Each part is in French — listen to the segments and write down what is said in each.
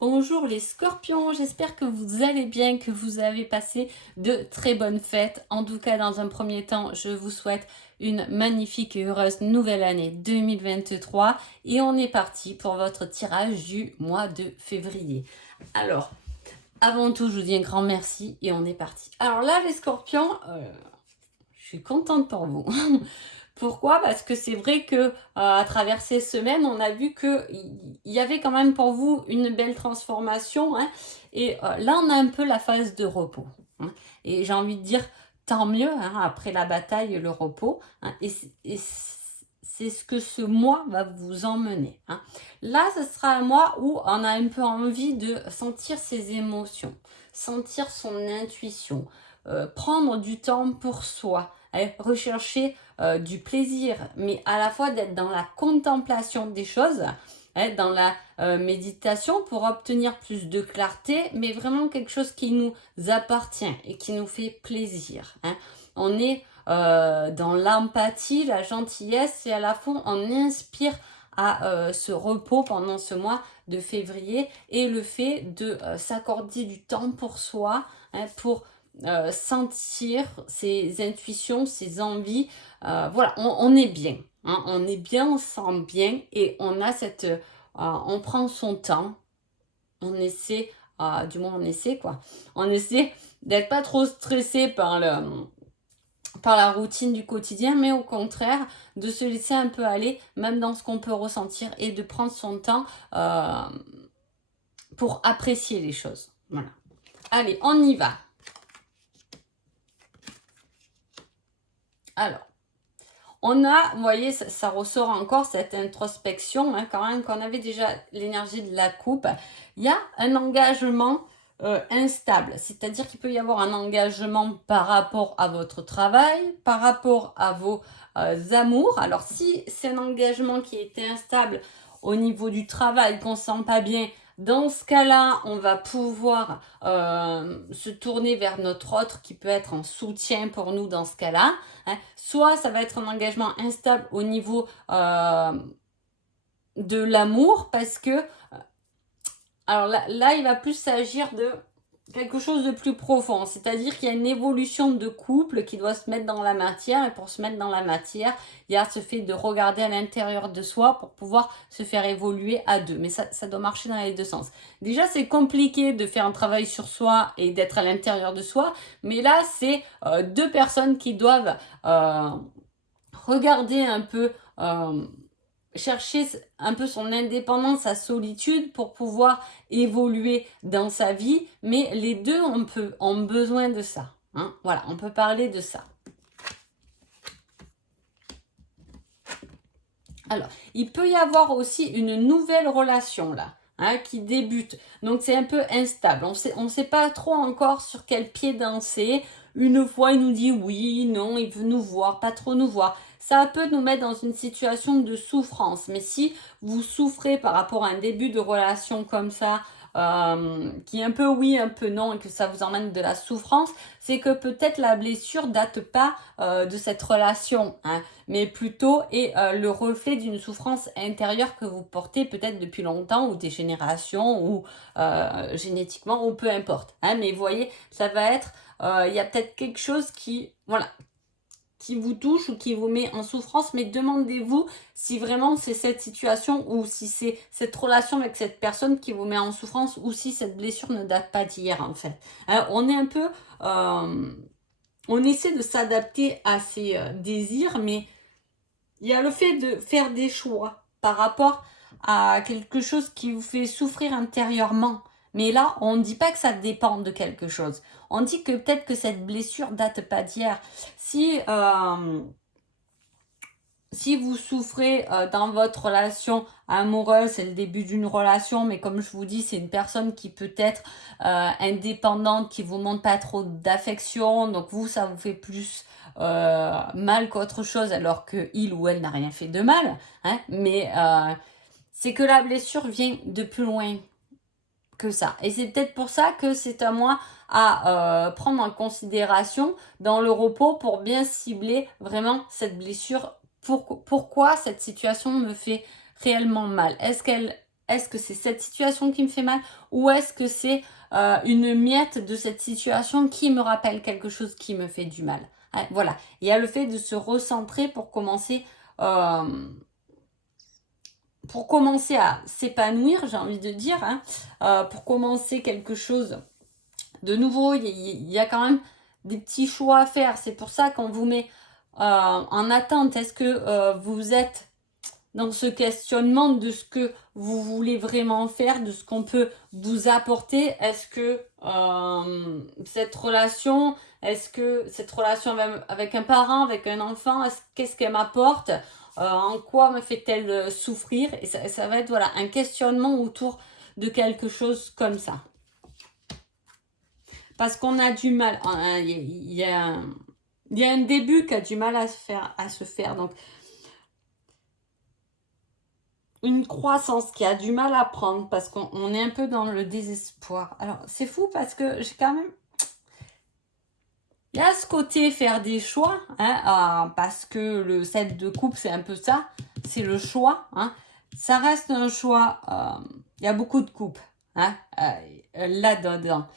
Bonjour les scorpions, j'espère que vous allez bien, que vous avez passé de très bonnes fêtes. En tout cas, dans un premier temps, je vous souhaite une magnifique et heureuse nouvelle année 2023. Et on est parti pour votre tirage du mois de février. Alors, avant tout, je vous dis un grand merci et on est parti. Alors là, les scorpions, je suis contente pour vous. Pourquoi? Parce que c'est vrai que à travers ces semaines, on a vu que il y avait quand même pour vous une belle transformation, hein. Et là, on a un peu la phase de repos, hein. Et j'ai envie de dire tant mieux, hein, après la bataille, le repos, hein. Et c'est ce que ce mois va vous emmener, hein. Là, ce sera un mois où on a un peu envie de sentir ses émotions, sentir son intuition, prendre du temps pour soi, hein, rechercher du plaisir, mais à la fois d'être dans la contemplation des choses, hein, dans la méditation pour obtenir plus de clarté, mais vraiment quelque chose qui nous appartient et qui nous fait plaisir, hein. On est dans l'empathie, la gentillesse et à la fois on inspire à ce repos pendant ce mois de février et le fait de s'accorder du temps pour soi, hein, pour sentir ses intuitions, ses envies. Voilà, on est bien, hein, on est bien, on se sent bien et on a cette, on prend son temps, on essaie, du moins on essaie quoi, on essaie d'être pas trop stressé par la routine du quotidien, mais au contraire de se laisser un peu aller, même dans ce qu'on peut ressentir et de prendre son temps pour apprécier les choses. Voilà. Allez, on y va. Alors, on a, vous voyez, ça ressort encore cette introspection, hein, quand même, qu'on avait déjà l'énergie de la coupe. Il y a un engagement instable, c'est-à-dire qu'il peut y avoir un engagement par rapport à votre travail, par rapport à vos amours. Alors, si c'est un engagement qui est instable au niveau du travail, qu'on ne sent pas bien, dans ce cas-là, on va pouvoir se tourner vers notre autre qui peut être en soutien pour nous dans ce cas-là, hein. Soit ça va être un engagement instable au niveau de l'amour parce que, alors là, il va plus s'agir de quelque chose de plus profond, c'est-à-dire qu'il y a une évolution de couple qui doit se mettre dans la matière, et pour se mettre dans la matière, il y a ce fait de regarder à l'intérieur de soi pour pouvoir se faire évoluer à deux, mais ça doit marcher dans les deux sens. Déjà, c'est compliqué de faire un travail sur soi et d'être à l'intérieur de soi, mais là, c'est deux personnes qui doivent regarder un peu, chercher un peu son indépendance, sa solitude pour pouvoir évoluer dans sa vie, mais les deux ont besoin de ça, hein. Voilà, on peut parler de ça. Alors, il peut y avoir aussi une nouvelle relation là, hein, qui débute. Donc c'est un peu instable. On sait pas trop encore sur quel pied danser. Une fois, il nous dit oui, non, il veut nous voir, pas trop nous voir. Ça peut nous mettre dans une situation de souffrance. Mais si vous souffrez par rapport à un début de relation comme ça, qui est un peu oui, un peu non, et que ça vous emmène de la souffrance, c'est que peut-être la blessure date pas de cette relation, hein, mais plutôt est le reflet d'une souffrance intérieure que vous portez peut-être depuis longtemps ou des générations ou génétiquement ou peu importe, hein. Mais vous voyez, ça va être, il y a peut-être quelque chose qui, voilà, qui vous touche ou qui vous met en souffrance, mais demandez-vous si vraiment c'est cette situation ou si c'est cette relation avec cette personne qui vous met en souffrance ou si cette blessure ne date pas d'hier en fait. Alors, on est un peu, on essaie de s'adapter à ses désirs, mais il y a le fait de faire des choix par rapport à quelque chose qui vous fait souffrir intérieurement. Mais là, on ne dit pas que ça dépend de quelque chose. On dit que peut-être que cette blessure date pas d'hier. Si vous souffrez dans votre relation amoureuse, c'est le début d'une relation, mais comme je vous dis, c'est une personne qui peut être indépendante, qui vous montre pas trop d'affection, donc vous, ça vous fait plus mal qu'autre chose, alors que il ou elle n'a rien fait de mal, hein, mais c'est que la blessure vient de plus loin que ça. Et c'est peut-être pour ça que c'est à moi à prendre en considération dans le repos pour bien cibler vraiment cette blessure. Pourquoi cette situation me fait réellement mal? Est-ce qu'elle est-ce que c'est cette situation qui me fait mal ou est-ce que c'est une miette de cette situation qui me rappelle quelque chose qui me fait du mal. Hein, voilà, il y a le fait de se recentrer pour commencer à s'épanouir, j'ai envie de dire, hein, pour commencer quelque chose de nouveau. Il y a quand même des petits choix à faire. C'est pour ça qu'on vous met en attente. Est-ce que vous êtes dans ce questionnement de ce que vous voulez vraiment faire, de ce qu'on peut vous apporter? Est-ce que cette relation avec un parent, avec un enfant, qu'est-ce qu'elle m'apporte? En quoi me fait-elle souffrir? Et ça va être voilà, un questionnement autour de quelque chose comme ça. Parce qu'on a du mal, il y a un début qui a du mal à se faire. Donc, une croissance qui a du mal à prendre parce qu'on est un peu dans le désespoir. Alors, c'est fou parce que j'ai quand même... Il y a ce côté faire des choix, hein, parce que le 7 de coupe, c'est un peu ça. C'est le choix. Hein. Ça reste un choix. Il y a beaucoup de coupes hein, là-dedans.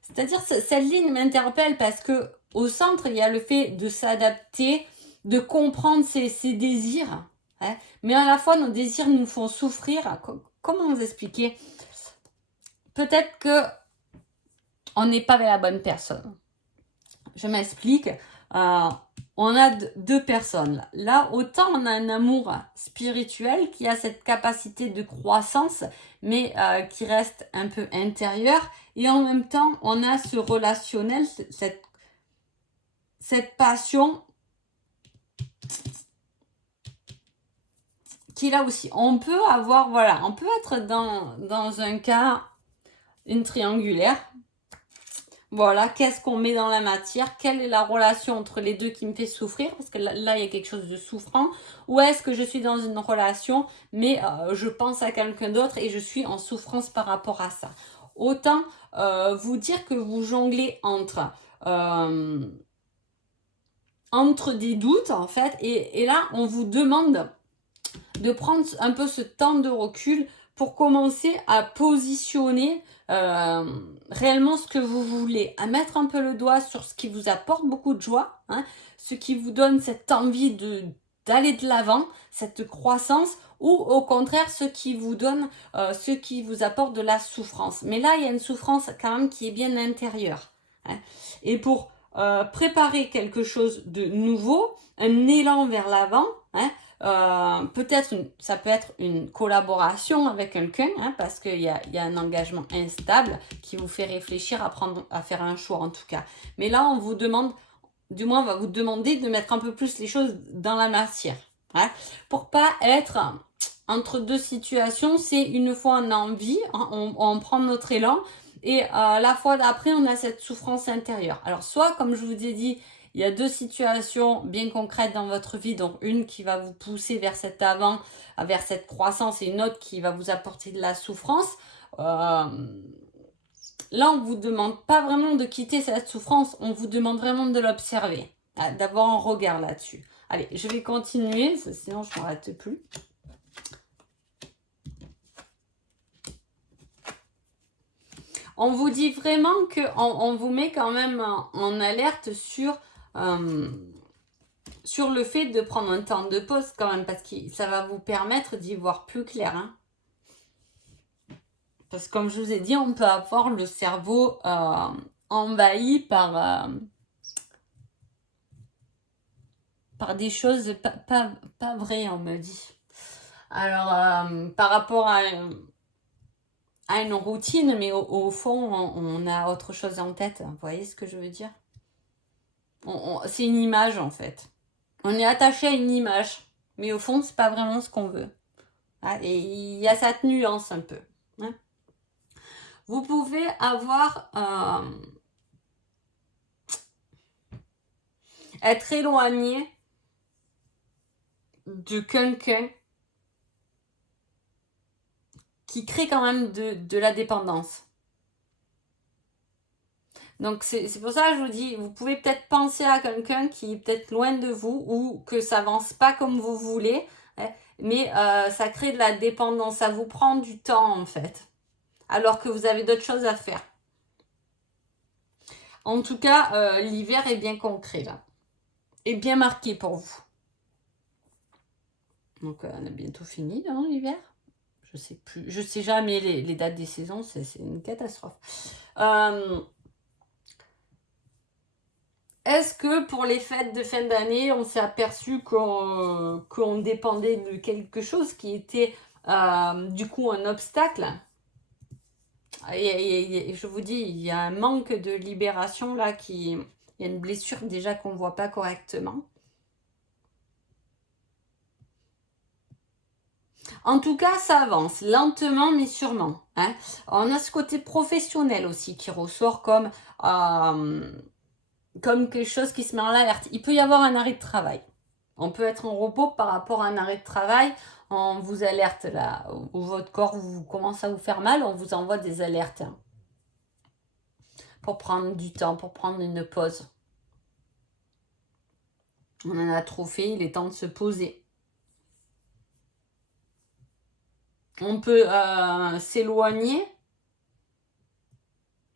C'est-à-dire, cette ligne m'interpelle parce que au centre, il y a le fait de s'adapter, de comprendre ses désirs. Hein, mais à la fois, nos désirs nous font souffrir. Comment vous expliquer? Peut-être que on n'est pas avec la bonne personne. Je m'explique. On a deux personnes. Là, autant on a un amour spirituel qui a cette capacité de croissance, mais qui reste un peu intérieur. Et en même temps, on a ce relationnel, cette passion qui là aussi. On peut avoir, voilà, on peut être dans un cas, une triangulaire. Voilà, qu'est-ce qu'on met dans la matière? Quelle est la relation entre les deux qui me fait souffrir? Parce que là, il y a quelque chose de souffrant. Ou est-ce que je suis dans une relation, mais je pense à quelqu'un d'autre et je suis en souffrance par rapport à ça? Autant vous dire que vous jonglez entre des doutes, en fait. Et là, on vous demande de prendre un peu ce temps de recul pour commencer à positionner réellement ce que vous voulez, à mettre un peu le doigt sur ce qui vous apporte beaucoup de joie, hein, ce qui vous donne cette envie d'aller de l'avant, cette croissance, ou au contraire ce qui vous donne, ce qui vous apporte de la souffrance. Mais là, il y a une souffrance quand même qui est bien intérieure. Hein. Et pour préparer quelque chose de nouveau, un élan vers l'avant, hein, peut-être ça peut être une collaboration avec quelqu'un hein, parce qu'il y a un engagement instable qui vous fait réfléchir à faire un choix en tout cas. Mais là, on vous demande, du moins on va vous demander de mettre un peu plus les choses dans la matière. Hein, pour pas être entre deux situations. C'est une fois on a envie, on prend notre élan et la fois d'après on a cette souffrance intérieure. Alors soit comme je vous ai dit, il y a deux situations bien concrètes dans votre vie, donc une qui va vous pousser vers cet avant, vers cette croissance, et une autre qui va vous apporter de la souffrance. Là, on ne vous demande pas vraiment de quitter cette souffrance, on vous demande vraiment de l'observer, d'avoir un regard là-dessus. Allez, je vais continuer, sinon je ne m'arrête plus. On vous dit vraiment qu'on vous met quand même en alerte sur le fait de prendre un temps de pause quand même, parce que ça va vous permettre d'y voir plus clair. Hein. Parce que comme je vous ai dit, on peut avoir le cerveau envahi par des choses pas vraies, on me dit. Alors, par rapport à une routine, mais au fond, on a autre chose en tête. Vous voyez ce que je veux dire? C'est une image, en fait. On est attaché à une image, mais au fond, c'est pas vraiment ce qu'on veut. Ah, et il y a cette nuance un peu. Hein. Vous pouvez avoir... être éloigné de quelqu'un qui crée quand même de la dépendance. Donc c'est pour ça que je vous dis, vous pouvez peut-être penser à quelqu'un qui est peut-être loin de vous ou que ça avance pas comme vous voulez. mais ça crée de la dépendance, ça vous prend du temps en fait, alors que vous avez d'autres choses à faire. En tout cas, l'hiver est bien concret là, et bien marqué pour vous. Donc on a bientôt fini hein, l'hiver. Je sais plus, je sais jamais les dates des saisons, c'est une catastrophe. Est-ce que pour les fêtes de fin d'année, on s'est aperçu qu'on dépendait de quelque chose qui était du coup un obstacle? Et je vous dis, il y a un manque de libération là, il y a une blessure déjà qu'on ne voit pas correctement. En tout cas, ça avance, lentement mais sûrement. Hein. On a ce côté professionnel aussi qui ressort comme quelque chose qui se met en alerte. Il peut y avoir un arrêt de travail. On peut être en repos par rapport à un arrêt de travail. On vous alerte là, où votre corps commence à vous faire mal, on vous envoie des alertes. Hein, pour prendre du temps, pour prendre une pause. On en a trop fait, il est temps de se poser. On peut s'éloigner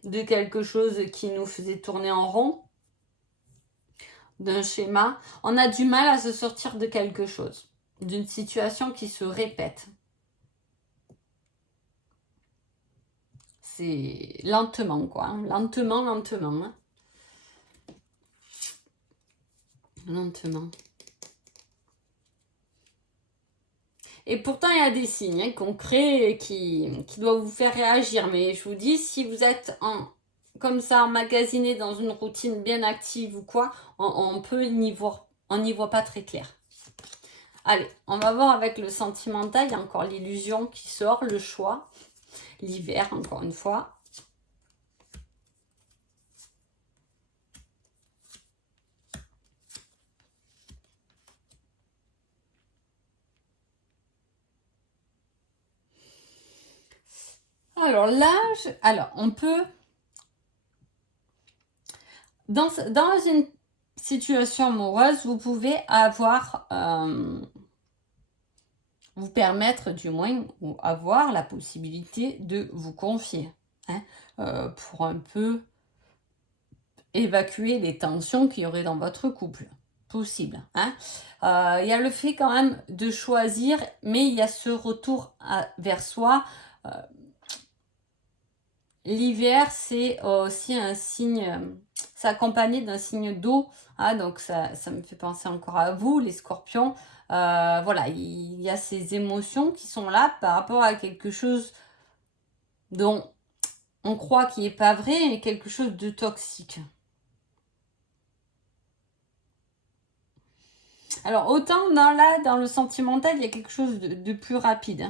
de quelque chose qui nous faisait tourner en rond, d'un schéma. On a du mal à se sortir de quelque chose, d'une situation qui se répète. C'est lentement, quoi. Hein. Lentement. Hein. Lentement. Et pourtant, il y a des signes hein, concrets qui doivent vous faire réagir. Mais je vous dis, si vous êtes comme ça emmagasiné dans une routine bien active ou quoi, on n'y voit pas très clair. Allez, on va voir avec le sentimental. Il y a encore l'illusion qui sort, le choix. L'hiver, encore une fois. Alors là, on peut... Dans une situation amoureuse, vous pouvez avoir... vous permettre du moins, ou avoir la possibilité de vous confier. Hein, pour un peu évacuer les tensions qu'il y aurait dans votre couple. Possible. Hein. Y a le fait quand même de choisir, mais il y a ce retour vers soi. L'hiver, c'est aussi un signe, c'est accompagné d'un signe d'eau. Hein, donc ça me fait penser encore à vous, les scorpions. Voilà, il y a ces émotions qui sont là par rapport à quelque chose dont on croit qu'il n'est pas vrai, mais quelque chose de toxique. Alors, autant dans le sentimental, il y a quelque chose de plus rapide,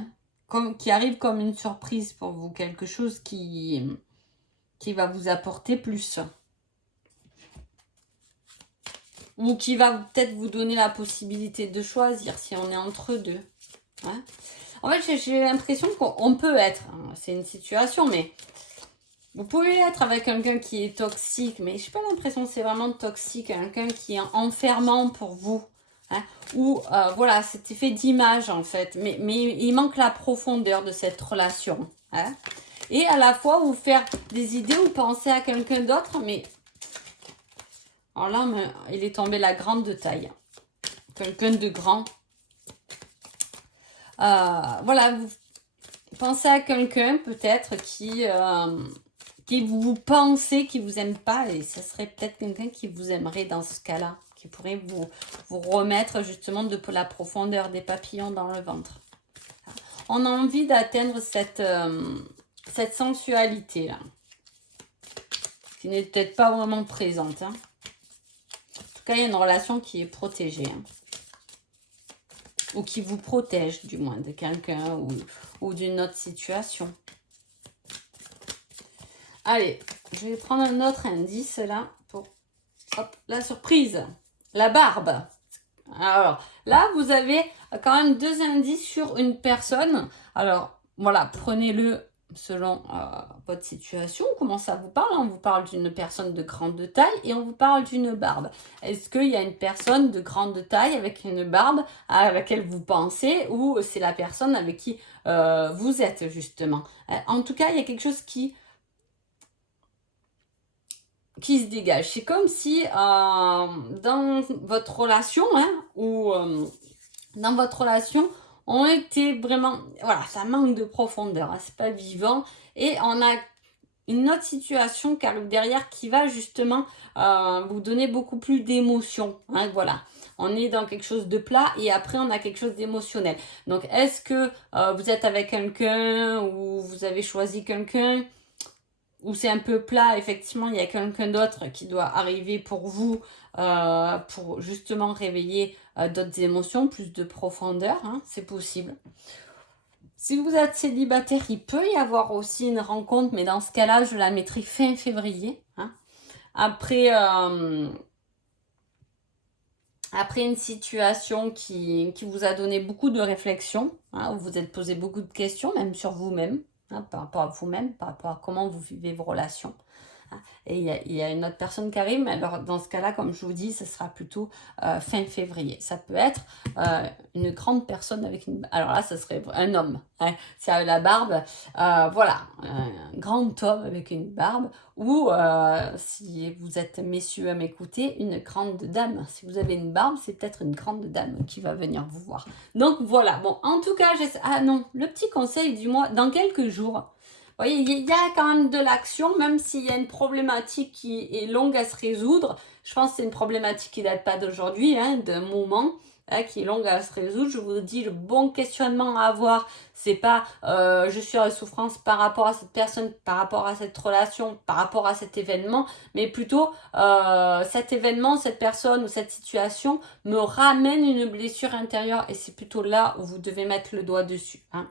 hein, qui arrive comme une surprise pour vous, quelque chose qui va vous apporter plus. Ou qui va peut-être vous donner la possibilité de choisir si on est entre deux. Hein. En fait, j'ai l'impression qu'on peut être, hein, c'est une situation, mais vous pouvez être avec quelqu'un qui est toxique, mais je n'ai pas l'impression que c'est vraiment toxique, quelqu'un qui est enfermant pour vous. Hein, ou voilà, cet effet d'image en fait, mais il manque la profondeur de cette relation. Hein, et à la fois vous faire des idées ou penser à quelqu'un d'autre, mais alors là, il est tombé la grande de taille. Quelqu'un de grand. Voilà, vous pensez à quelqu'un peut-être qui vous pensez qui vous aime pas, et ce serait peut-être quelqu'un qui vous aimerait dans ce cas-là, qui pourrait vous remettre justement de la profondeur des papillons dans le ventre. On a envie d'atteindre cette sensualité là, qui n'est peut-être pas vraiment présente. Hein. En tout cas, il y a une relation qui est protégée. Hein. Ou qui vous protège du moins de quelqu'un ou d'une autre situation. Allez, je vais prendre un autre indice là pour la surprise. La barbe. Alors là, vous avez quand même deux indices sur une personne. Alors voilà, prenez-le selon votre situation, comment ça vous parle. On vous parle d'une personne de grande taille et on vous parle d'une barbe. Est-ce qu'il y a une personne de grande taille avec une barbe à laquelle vous pensez, ou c'est la personne avec qui vous êtes justement? En tout cas, il y a quelque chose qui se dégage. C'est comme si dans votre relation, hein, ou dans votre relation, on était vraiment, voilà, ça manque de profondeur, hein, c'est pas vivant, et on a une autre situation qui arrive derrière qui va justement vous donner beaucoup plus d'émotion, hein, voilà. On est dans quelque chose de plat et après on a quelque chose d'émotionnel. Donc est-ce que vous êtes avec quelqu'un ou vous avez choisi quelqu'un où c'est un peu plat, effectivement, il y a quelqu'un d'autre qui doit arriver pour vous, pour justement réveiller d'autres émotions, plus de profondeur, hein, c'est possible. Si vous êtes célibataire, il peut y avoir aussi une rencontre, mais dans ce cas-là, je la mettrai fin février. Hein. Après, après une situation qui vous a donné beaucoup de réflexion, hein, où vous êtes posé beaucoup de questions, même sur vous-même, hein, par rapport à vous-même, par rapport à comment vous vivez vos relations. Et il y a une autre personne qui arrive, mais alors dans ce cas-là, comme je vous dis, ce sera plutôt fin février. Ça peut être une grande personne avec une... Alors là, ce serait un homme, hein, c'est avec la barbe. Voilà, un grand homme avec une barbe. Ou, si vous êtes messieurs à m'écouter, une grande dame. Si vous avez une barbe, c'est peut-être une grande dame qui va venir vous voir. Donc voilà, bon, en tout cas, ah non, le petit conseil du mois, dans quelques jours... Vous voyez, il y a quand même de l'action, même s'il y a une problématique qui est longue à se résoudre. Je pense que c'est une problématique qui ne date pas d'aujourd'hui, hein, d'un moment, hein, qui est longue à se résoudre. Je vous dis, le bon questionnement à avoir, c'est pas je suis en souffrance par rapport à cette personne, par rapport à cette relation, par rapport à cet événement, mais plutôt cet événement, cette personne ou cette situation me ramène une blessure intérieure, et c'est plutôt là où vous devez mettre le doigt dessus. Hein.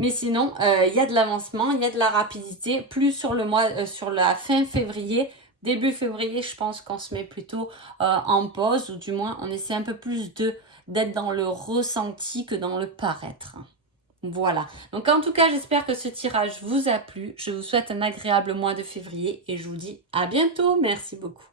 Mais sinon, il y a de l'avancement, il y a de la rapidité. Plus sur le mois, sur la fin février, début février, je pense qu'on se met plutôt en pause, ou du moins on essaie un peu plus d'être dans le ressenti que dans le paraître. Voilà. Donc en tout cas, j'espère que ce tirage vous a plu. Je vous souhaite un agréable mois de février et je vous dis à bientôt. Merci beaucoup.